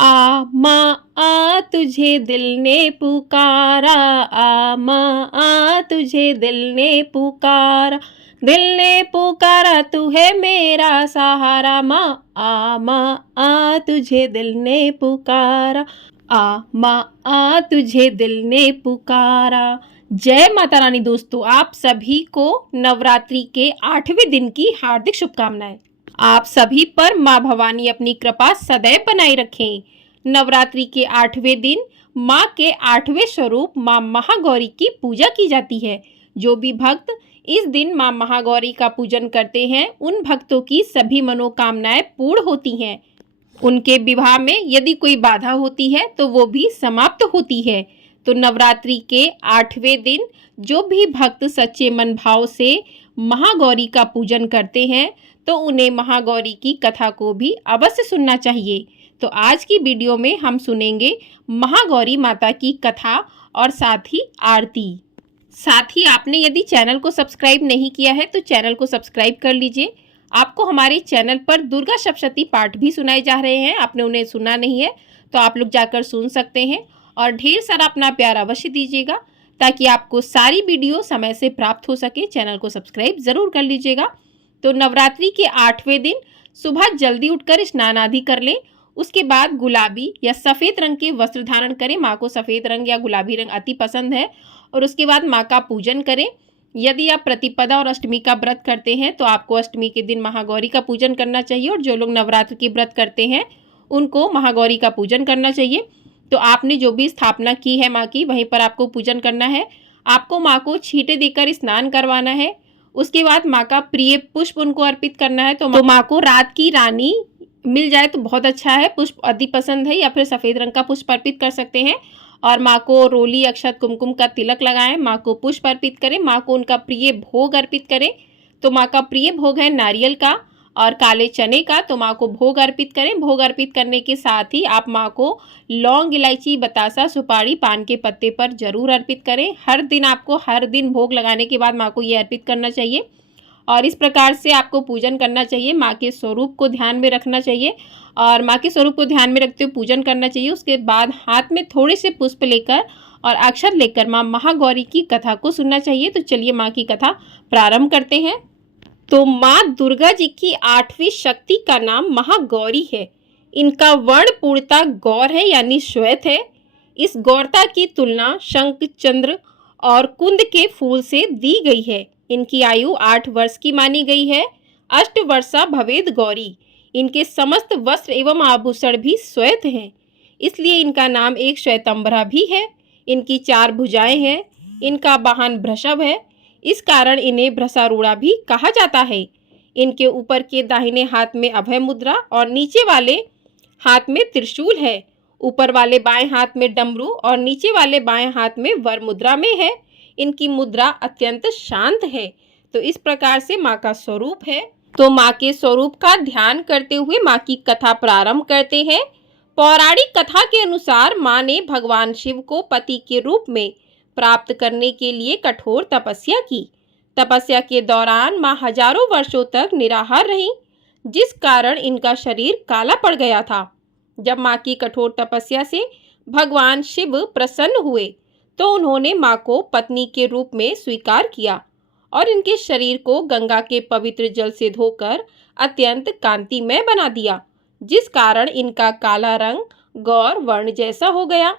आ माँ आ तुझे दिल ने पुकारा, आ माँ आ तुझे दिल ने पुकारा, दिल ने पुकारा तू है मेरा सहारा। माँ आ तुझे दिल ने पुकारा, आ माँ आ तुझे दिल ने पुकारा। जय माता रानी। दोस्तों, आप सभी को नवरात्रि के 8वें दिन की हार्दिक शुभकामनाएं। आप सभी पर माँ भवानी अपनी कृपा सदैव बनाए रखें। नवरात्रि के 8वें दिन माँ के 8वें स्वरूप माँ महागौरी की पूजा की जाती है। जो भी भक्त इस दिन माँ महागौरी का पूजन करते हैं, उन भक्तों की सभी मनोकामनाएं पूर्ण होती हैं। उनके विवाह में यदि कोई बाधा होती है तो वो भी समाप्त होती है। तो नवरात्रि के 8वें दिन जो भी भक्त सच्चे मन भाव से महागौरी का पूजन करते हैं, तो उन्हें महागौरी की कथा को भी अवश्य सुनना चाहिए। तो आज की वीडियो में हम सुनेंगे महागौरी माता की कथा और साथ ही आरती। साथ ही आपने यदि चैनल को सब्सक्राइब नहीं किया है तो चैनल को सब्सक्राइब कर लीजिए। आपको हमारे चैनल पर दुर्गा सप्तशती पाठ भी सुनाए जा रहे हैं। आपने उन्हें सुना नहीं है तो आप लोग जाकर सुन सकते हैं। और ढेर सारा अपना प्यार अवश्य दीजिएगा ताकि आपको सारी वीडियो समय से प्राप्त हो सके। चैनल को सब्सक्राइब जरूर कर लीजिएगा। तो नवरात्रि के 8वें दिन सुबह जल्दी उठकर स्नान आदि कर लें। उसके बाद गुलाबी या सफ़ेद रंग के वस्त्र धारण करें। माँ को सफ़ेद रंग या गुलाबी रंग अति पसंद है। और उसके बाद माँ का पूजन करें। यदि आप प्रतिपदा और अष्टमी का व्रत करते हैं तो आपको अष्टमी के दिन महागौरी का पूजन करना चाहिए। और जो लोग नवरात्र की व्रत करते हैं उनको महागौरी का पूजन करना चाहिए। तो आपने जो भी स्थापना की है माँ की, वहीं पर आपको पूजन करना है। आपको माँ को छींटे देकर स्नान करवाना है। उसके बाद माँ का प्रिय पुष्प उनको अर्पित करना है। तो माँ को रात की रानी मिल जाए तो बहुत अच्छा है। पुष्प अति पसंद है या फिर सफ़ेद रंग का पुष्प अर्पित कर सकते हैं। और माँ को रोली, अक्षत, कुमकुम का तिलक लगाएं। माँ को पुष्प अर्पित करें। माँ को उनका प्रिय भोग अर्पित करें। तो माँ का प्रिय भोग है नारियल का और काले चने का। तो माँ को भोग अर्पित करें। भोग अर्पित करने के साथ ही आप माँ को लौंग, इलायची, बतासा, सुपारी, पान के पत्ते पर जरूर अर्पित करें। हर दिन भोग लगाने के बाद माँ को ये अर्पित करना चाहिए। और इस प्रकार से आपको पूजन करना चाहिए। माँ के स्वरूप को ध्यान में रखना चाहिए और माँ के स्वरूप को ध्यान में रखते हुए पूजन करना चाहिए। उसके बाद हाथ में थोड़े से पुष्प लेकर और अक्षत लेकर माँ महागौरी की कथा को सुनना चाहिए। तो चलिए माँ की कथा प्रारंभ करते हैं। तो माँ दुर्गा जी की 8वीं शक्ति का नाम महागौरी है। इनका वर्ण पूर्णतः गौर है यानी श्वेत है। इस गौरता की तुलना शंख, चंद्र और कुंद के फूल से दी गई है। इनकी आयु 8 वर्ष की मानी गई है। अष्टवर्षा भवेद गौरी। इनके समस्त वस्त्र एवं आभूषण भी श्वेत हैं, इसलिए इनका नाम एक श्वेतांबरा भी है। इनकी 4 भुजाएं हैं। इनका वाहन वृषभ है, इस कारण इन्हें भ्रसारूढ़ा भी कहा जाता है। इनके ऊपर के दाहिने हाथ में अभय मुद्रा और नीचे वाले हाथ में त्रिशूल है। ऊपर वाले बाएं हाथ में डमरू और नीचे वाले बाएं हाथ में वर मुद्रा में है। इनकी मुद्रा अत्यंत शांत है। तो इस प्रकार से माँ का स्वरूप है। तो माँ के स्वरूप का ध्यान करते हुए माँ की कथा प्रारंभ करते हैं। पौराणिक कथा के अनुसार माँ ने भगवान शिव को पति के रूप में प्राप्त करने के लिए कठोर तपस्या की। तपस्या के दौरान माँ हजारों वर्षों तक निराहार रहीं, जिस कारण इनका शरीर काला पड़ गया था। जब माँ की कठोर तपस्या से भगवान शिव प्रसन्न हुए तो उन्होंने माँ को पत्नी के रूप में स्वीकार किया और इनके शरीर को गंगा के पवित्र जल से धोकर अत्यंत कांतिमय बना दिया, जिस कारण इनका काला रंग गौर वर्ण जैसा हो गया।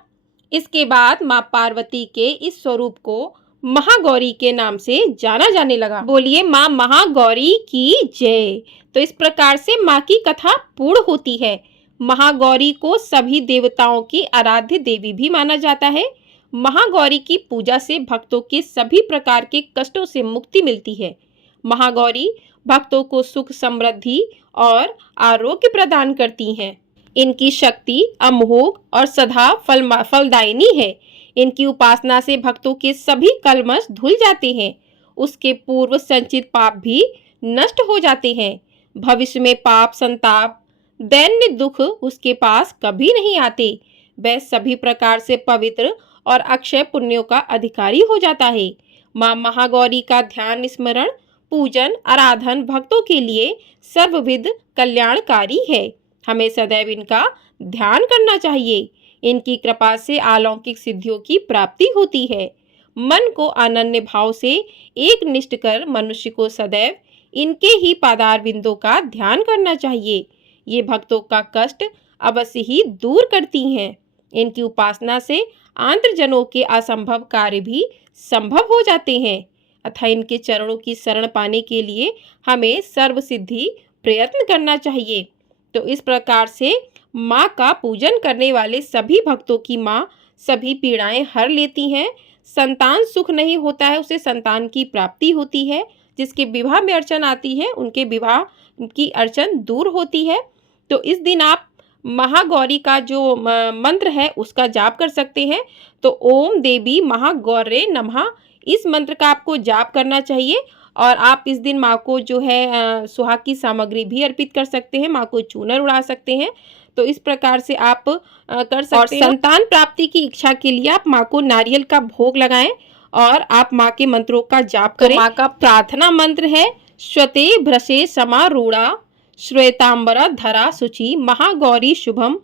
इसके बाद माँ पार्वती के इस स्वरूप को महागौरी के नाम से जाना जाने लगा। बोलिए माँ महागौरी की जय। तो इस प्रकार से माँ की कथा पूर्ण होती है। महागौरी को सभी देवताओं की आराध्य देवी भी माना जाता है। महागौरी की पूजा से भक्तों के सभी प्रकार के कष्टों से मुक्ति मिलती है। महागौरी भक्तों को सुख, समृद्धि और आरोग्य प्रदान करती हैं। इनकी शक्ति अमोघ और सदा फलदायिनी है। इनकी उपासना से भक्तों के सभी कलमश धुल जाते हैं। उसके पूर्व संचित पाप भी नष्ट हो जाते हैं। भविष्य में पाप, संताप, दैन्य दुख उसके पास कभी नहीं आते। वह सभी प्रकार से पवित्र और अक्षय पुण्यों का अधिकारी हो जाता है। माँ महागौरी का ध्यान, स्मरण, पूजन, आराधन भक्तों के लिए सर्वविध कल्याणकारी है। हमें सदैव इनका ध्यान करना चाहिए। इनकी कृपा से अलौकिक सिद्धियों की प्राप्ति होती है। मन को अनन्य भाव से एक निष्ठ कर मनुष्य को सदैव इनके ही पादार बिंदों का ध्यान करना चाहिए। ये भक्तों का कष्ट अवश्य ही दूर करती हैं। इनकी उपासना से आंतरजनों के असंभव कार्य भी संभव हो जाते हैं। अतः इनके चरणों की शरण पाने के लिए हमें सर्वसिद्धि प्रयत्न करना चाहिए। तो इस प्रकार से माँ का पूजन करने वाले सभी भक्तों की माँ सभी पीड़ाएं हर लेती हैं। संतान सुख नहीं होता है, उसे संतान की प्राप्ति होती है। जिसके विवाह में अड़चन आती है, उनके विवाह की अड़चन दूर होती है। तो इस दिन आप महागौरी का जो मंत्र है उसका जाप कर सकते हैं। तो ओम देवी महागौरे नमः, इस मंत्र का आपको जाप करना चाहिए। और आप इस दिन माँ को जो है सुहाग की सामग्री भी अर्पित कर सकते हैं, माँ को चूनर उड़ा सकते हैं। तो इस प्रकार से आप कर सकते हैं। और संतान प्राप्ति की इच्छा के लिए आप माँ को नारियल का भोग लगाएं और आप माँ के मंत्रों का जाप करें। माँ का प्रार्थना मंत्र है श्वते भ्रशे समारूढ़ा श्वेतांबरा धरा शुचि महागौरी शुभम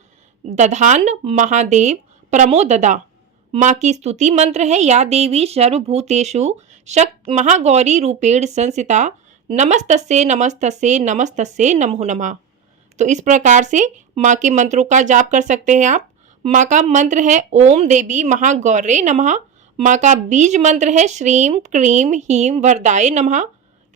दधान महादेव प्रमोददा। माँ की स्तुति मंत्र है या देवी सर्वभूतेषु शक्त महागौरी रूपेण संस्थिता नमस्तस्ये नमस्तस्ये नमस्तस्ये नमो नमः। तो इस प्रकार से माँ के मंत्रों का जाप कर सकते हैं आप। माँ का मंत्र है ओम देवी महागौरे नमः। माँ का बीज मंत्र है श्रीम क्रीम हीम वरदाय नमः।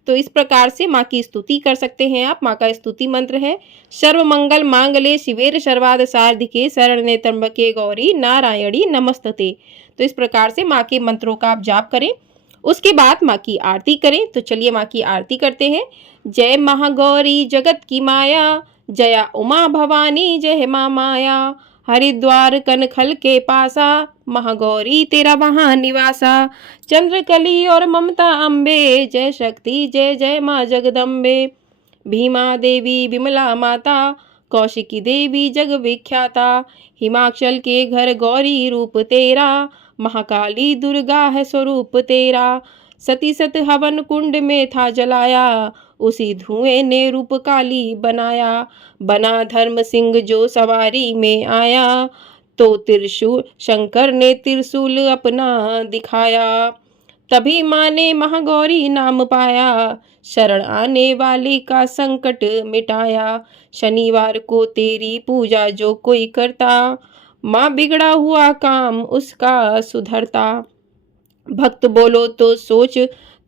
तो इस प्रकार से माँ की स्तुति कर सकते हैं आप। माँ का स्तुति मंत्र है सर्वमंगल मांगले शिवेर सर्वाद सार्धिके शरण्ये त्र्यंबके गौरी नारायणी नमस्तते। तो इस प्रकार से माँ के मंत्रों का आप जाप करें। उसके बाद माँ की आरती करें। तो चलिए माँ की आरती करते हैं। जय महागौरी जगत की माया, जया उमा भवानी जय माँ माया। हरिद्वार कनखल के पासा, महागौरी तेरा वहाँ निवासा। चंद्रकली और ममता अम्बे, जय शक्ति जय जय माँ जगदम्बे। भीमा देवी विमला माता, कौशिकी देवी जग विख्याता। हिमाचल के घर गौरी रूप तेरा, महाकाली दुर्गा है स्वरूप तेरा। सती सत हवन कुंड में था जलाया, उसी धुएं ने रूप काली बनाया। बना धर्म सिंह जो सवारी में आया, तो त्रिशूल शंकर ने त्रिशूल अपना दिखाया। तभी माँ ने महागौरी नाम पाया, शरण आने वाले का संकट मिटाया। शनिवार को तेरी पूजा जो कोई करता, माँ बिगड़ा हुआ काम उसका सुधरता। भक्त बोलो तो सोच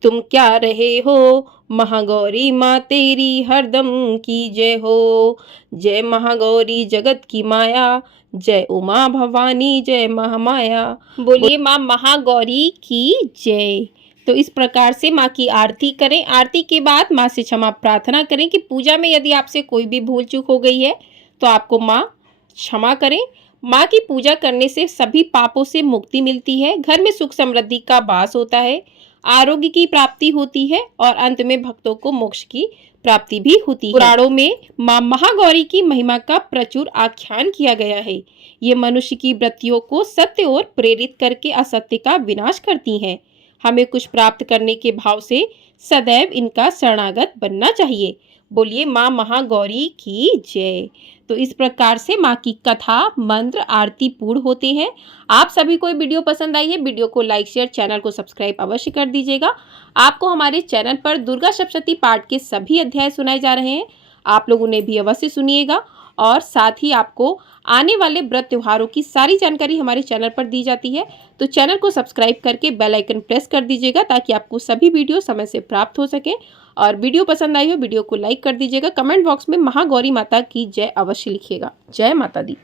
तुम क्या रहे हो, महागौरी माँ तेरी हरदम की जय हो। जय महागौरी जगत की माया, जय उमा भवानी जय महामाया। बोलिए माँ महागौरी की जय। तो इस प्रकार से माँ की आरती करें। आरती के बाद माँ से क्षमा प्रार्थना करें कि पूजा में यदि आपसे कोई भी भूल चूक हो गई है तो आपको माँ क्षमा करें। माँ की पूजा करने से सभी पापों से मुक्ति मिलती है, घर में सुख समृद्धि का वास होता है, आरोग्य की प्राप्ति होती है और अंत में भक्तों को मोक्ष की प्राप्ति भी होती है। पुराणों में माँ महागौरी की महिमा का प्रचुर आख्यान किया गया है। ये मनुष्य की वृत्तियों को सत्य और प्रेरित करके असत्य का विनाश करती हैं। हमें कुछ प्राप्त करने के भाव से सदैव इनका शरणागत बनना चाहिए। बोलिए माँ महागौरी की जय। तो इस प्रकार से माँ की कथा मंत्र आरती पूर्ण होते हैं। आप सभी को वीडियो पसंद आई है, वीडियो को लाइक शेयर, चैनल को सब्सक्राइब अवश्य कर दीजिएगा। आपको हमारे चैनल पर दुर्गा सप्तशती पाठ के सभी अध्याय सुनाए जा रहे हैं, आप लोग उन्हें भी अवश्य सुनिएगा। और साथ ही आपको आने वाले व्रत त्योहारों की सारी जानकारी हमारे चैनल पर दी जाती है। तो चैनल को सब्सक्राइब करके बेल आइकन प्रेस कर दीजिएगा ताकि आपको सभी वीडियो समय से प्राप्त हो सके। और वीडियो पसंद आई हो वीडियो को लाइक कर दीजिएगा। कमेंट बॉक्स में महागौरी माता की जय अवश्य लिखिएगा। जय माता दी।